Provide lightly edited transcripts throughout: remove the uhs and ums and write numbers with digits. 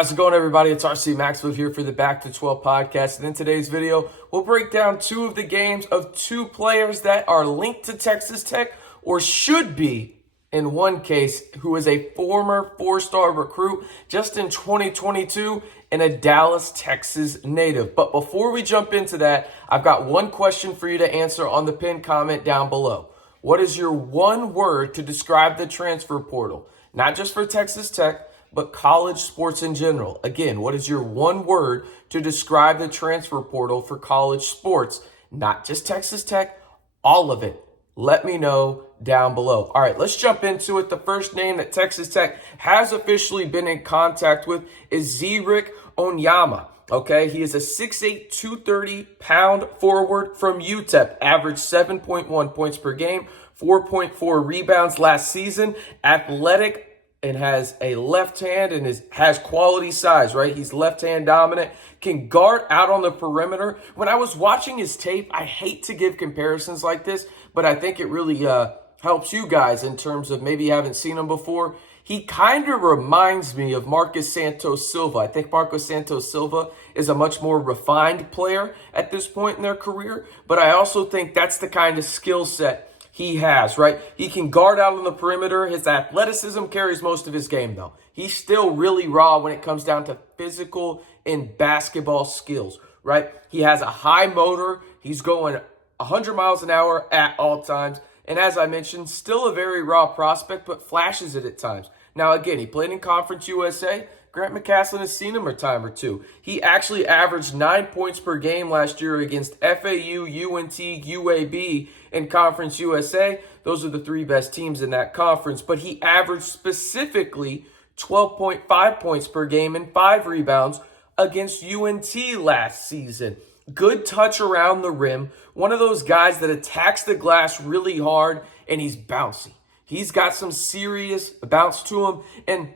How's it going, everybody? It's RC Maxfield here for the Back to 12 podcast. And in today's video, we'll break down two of the games of two players that are linked to Texas Tech, or should be in one case, who is a former four-star recruit just in 2022 and a Dallas, Texas native. But before we jump into that, I've got one question for you to answer on the pinned comment down below. What is your one word to describe the transfer portal? Not just for Texas Tech, but college sports in general. Again, what is your one word to describe the transfer portal for college sports? Not just Texas Tech, all of it. Let me know down below. All right, let's jump into it. The first name that Texas Tech has officially been in contact with is Ze'rik Onyema. Okay, he is a 6'8", 230-pound forward from UTEP. Averaged 7.1 points per game, 4.4 rebounds last season. Athletic and has a left hand and has quality size, right? He's left-hand dominant, can guard out on the perimeter. When I was watching his tape, I hate to give comparisons like this, but I think it really helps you guys in terms of maybe you haven't seen him before. He kind of reminds me of Marcus Santos Silva. I think Marcus Santos Silva is a much more refined player at this point in their career, but I also think that's the kind of skill set he has, right? He can guard out on the perimeter. His athleticism carries most of his game, though. He's still really raw when it comes down to physical and basketball skills, right? He has a high motor. He's going 100 miles an hour at all times. And as I mentioned, still a very raw prospect, but flashes it at times. Now, again, he played in Conference USA. Grant McCasland has seen him a time or two. He actually averaged 9 points per game last year against FAU, UNT, UAB in Conference USA. Those are the three best teams in that conference. But he averaged specifically 12.5 points per game and 5 rebounds against UNT last season. Good touch around the rim. One of those guys that attacks the glass really hard, and he's bouncy. He's got some serious bounce to him. And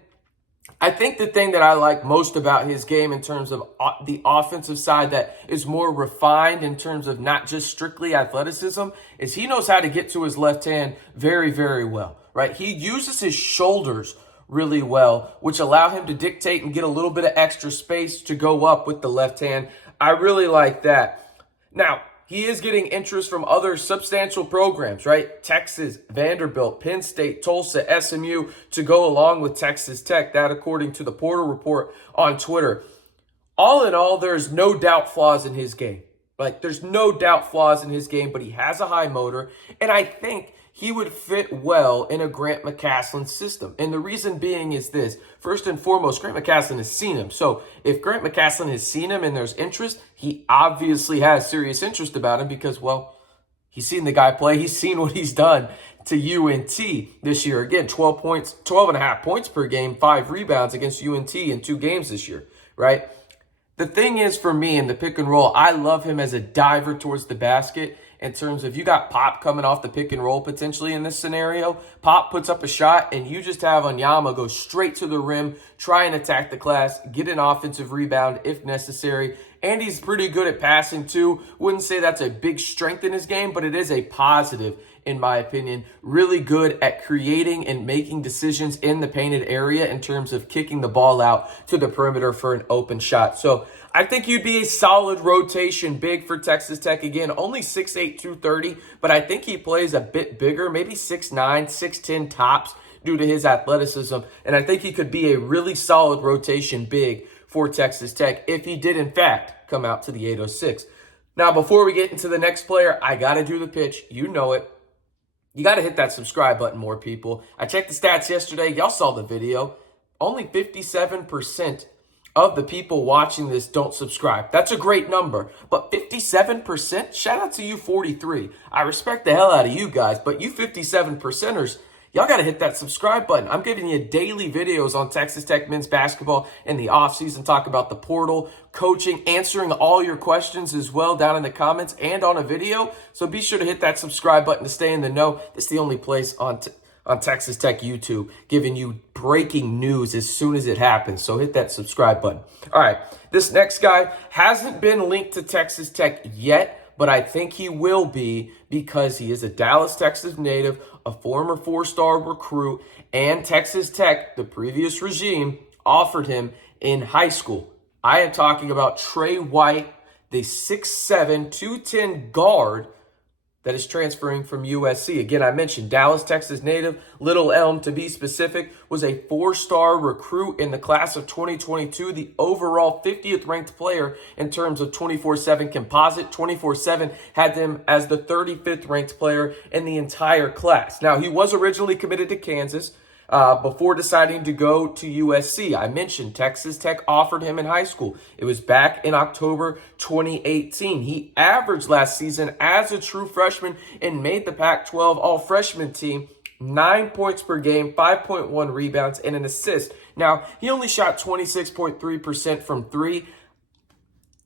I think the thing that I like most about his game in terms of the offensive side that is more refined in terms of not just strictly athleticism is he knows how to get to his left hand very, very well, right? He uses his shoulders really well, which allow him to dictate and get a little bit of extra space to go up with the left hand. I really like that. Now, he is getting interest from other substantial programs, right? Texas, Vanderbilt, Penn State, Tulsa, SMU to go along with Texas Tech. That according to the Portal Report on Twitter. All in all, there's no doubt flaws in his game. There's no doubt flaws in his game, but he has a high motor. And I think he would fit well in a Grant McCasland system. And the reason being is this. First and foremost, Grant McCasland has seen him. So if Grant McCasland has seen him and there's interest, he obviously has serious interest about him because, well, he's seen the guy play. He's seen what he's done to UNT this year. Again, 12 and a half points per game, 5 rebounds against UNT in 2 games this year, right? The thing is, for me in the pick and roll, I love him as a diver towards the basket. In terms of you got Pop coming off the pick and roll potentially in this scenario. Pop puts up a shot and you just have Onyema go straight to the rim, try and attack the glass, get an offensive rebound if necessary. And he's pretty good at passing too. Wouldn't say that's a big strength in his game, but it is a positive in my opinion. Really good at creating and making decisions in the painted area in terms of kicking the ball out to the perimeter for an open shot. So I think you'd be a solid rotation big for Texas Tech. Again, only 6'8", 230, but I think he plays a bit bigger, maybe 6'9", 6'10 tops due to his athleticism. And I think he could be a really solid rotation big for Texas Tech if he did, in fact, come out to the 806. Now, before we get into the next player, I got to do the pitch. You know it. You got to hit that subscribe button, more people. I checked the stats yesterday. Y'all saw the video. Only 57% of the people watching this don't subscribe. That's a great number. But 57%? Shout out to you 43. I respect the hell out of you guys. But you 57%ers, y'all got to hit that subscribe button. I'm giving you daily videos on Texas Tech men's basketball in the offseason. Talk about the portal, coaching, answering all your questions as well down in the comments and on a video. So be sure to hit that subscribe button to stay in the know. It's the only place on Texas Tech YouTube giving you breaking news as soon as it happens. So hit that subscribe button. All right, this next guy hasn't been linked to Texas Tech yet, but I think he will be because he is a Dallas, Texas native, a former 4-star recruit, and Texas Tech, the previous regime, offered him in high school. I am talking about Trey White, the 6'7", 210 guard that is transferring from USC. Again, I mentioned Dallas, Texas native, Little Elm to be specific, was a 4-star recruit in the class of 2022, the overall 50th ranked player in terms of 24/7 composite. 24/7 had them as the 35th ranked player in the entire class. Now, he was originally committed to Kansas before deciding to go to USC. I mentioned Texas Tech offered him in high school. It was back in October 2018. He averaged last season as a true freshman and made the Pac-12 all-freshman team 9 points per game, 5.1 rebounds, and an assist. Now, he only shot 26.3% from three.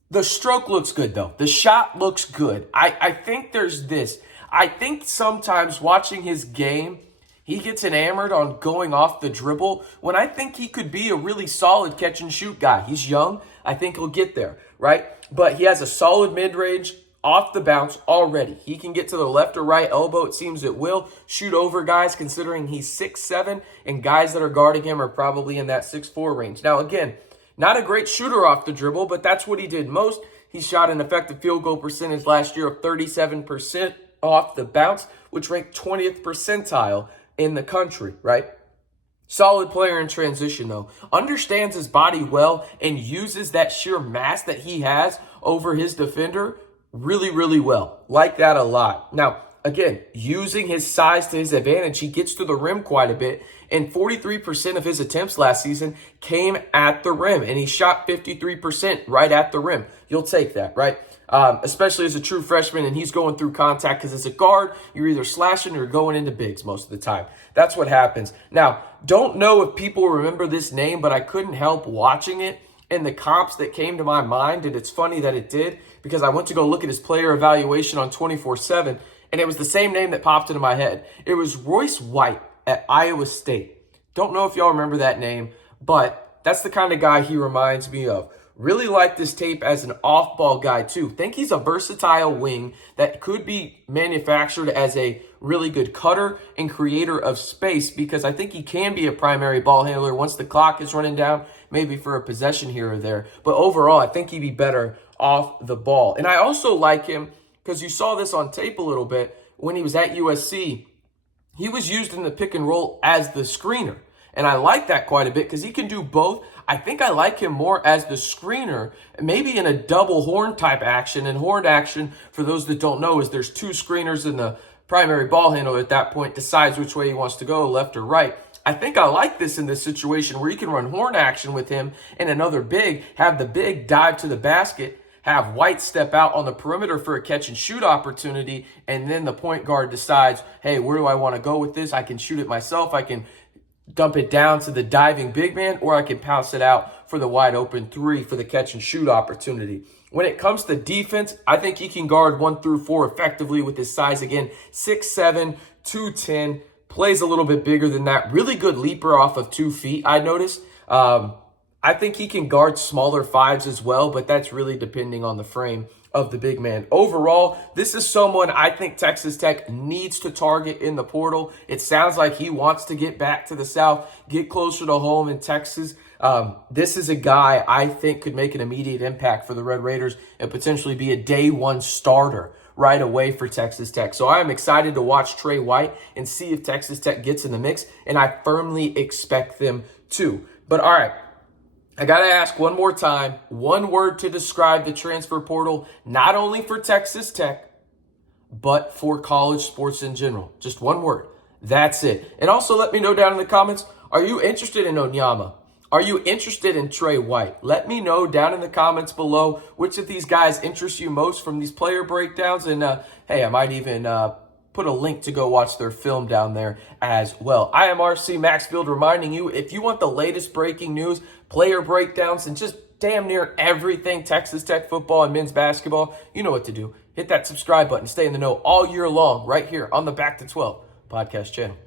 The stroke looks good, though. The shot looks good. I think there's this. I think sometimes watching his game, he gets enamored on going off the dribble when I think he could be a really solid catch and shoot guy. He's young. I think he'll get there, right? But he has a solid mid-range off the bounce already. He can get to the left or right elbow. It seems it will shoot over guys considering he's 6'7", and guys that are guarding him are probably in that 6'4" range. Now, again, not a great shooter off the dribble, but that's what he did most. He shot an effective field goal percentage last year of 37% off the bounce, which ranked 20th percentile in the country, right? Solid player in transition, though. Understands his body well and uses that sheer mass that he has over his defender really, really well. Like that a lot. Now, again, using his size to his advantage, he gets to the rim quite a bit, and 43% of his attempts last season came at the rim, and he shot 53% right at the rim. You'll take that, right? Especially as a true freshman, and he's going through contact because as a guard, you're either slashing or going into bigs most of the time. That's what happens. Now, don't know if people remember this name, but I couldn't help watching it and the comps that came to my mind, and it's funny that it did because I went to go look at his player evaluation on 24/7, and it was the same name that popped into my head. It was Royce White at Iowa State. Don't know if y'all remember that name, but that's the kind of guy he reminds me of. Really like this tape as an off-ball guy, too. Think he's a versatile wing that could be manufactured as a really good cutter and creator of space because I think he can be a primary ball handler once the clock is running down, maybe for a possession here or there. But overall, I think he'd be better off the ball. And I also like him because you saw this on tape a little bit when he was at USC. He was used in the pick and roll as the screener. And I like that quite a bit because he can do both. I think I like him more as the screener, maybe in a double horn type action. And horned action, for those that don't know, is there's two screeners and the primary ball handler at that point decides which way he wants to go, left or right. I think I like this in this situation where you can run horn action with him and another big, have the big dive to the basket, have White step out on the perimeter for a catch and shoot opportunity, and then the point guard decides, hey, where do I want to go with this? I can shoot it myself. I can dump it down to the diving big man, or I can pounce it out for the wide open three for the catch and shoot opportunity. When it comes to defense, I think he can guard 1 through 4 effectively with his size. Again, 6'7", 210, plays a little bit bigger than that. Really good leaper off of 2 feet, I noticed. I think he can guard smaller fives as well, but that's really depending on the frame of the big man. Overall, this is someone I think Texas Tech needs to target in the portal. It sounds like he wants to get back to the South, get closer to home in Texas. This is a guy I think could make an immediate impact for the Red Raiders and potentially be a day one starter right away for Texas Tech. So I am excited to watch Trey White and see if Texas Tech gets in the mix, and I firmly expect them to. But all right, I got to ask one more time, one word to describe the transfer portal, not only for Texas Tech, but for college sports in general. Just one word. That's it. And also let me know down in the comments, are you interested in Onyema? Are you interested in Trey White? Let me know down in the comments below which of these guys interest you most from these player breakdowns. And hey, I might even put a link to go watch their film down there as well. I am RC Maxfield reminding you, if you want the latest breaking news, player breakdowns, and just damn near everything Texas Tech football and men's basketball, you know what to do. Hit that subscribe button. Stay in the know all year long right here on the Back to 12 podcast channel.